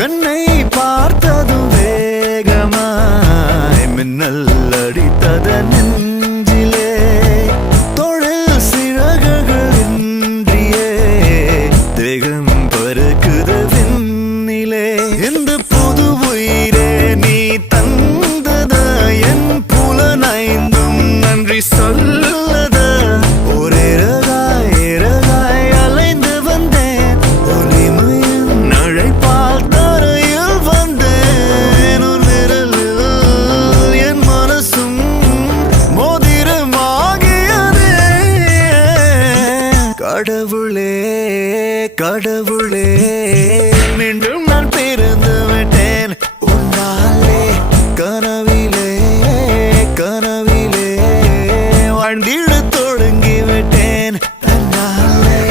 கண்ணை பார்த்ததும் வேகமாய் மின்னல் அடித்தத நெஞ்சிலே தொழில் சிறகுகள் இன்றியே தேகம் பறக்குது விண்ணிலே இந்த புது உயிரே நீ தந்தத என் புலனைந்தும் நன்றி சொல்லத ஒரே ரகாய் அலைந்து வந்தேன் ஒளிமையின் அழைப்பால் தரையில் வந்தேன் ஒரு விரலில் என் மனசும் மோதிரமாகியதே கடவுளே கடவுளே மீண்டும்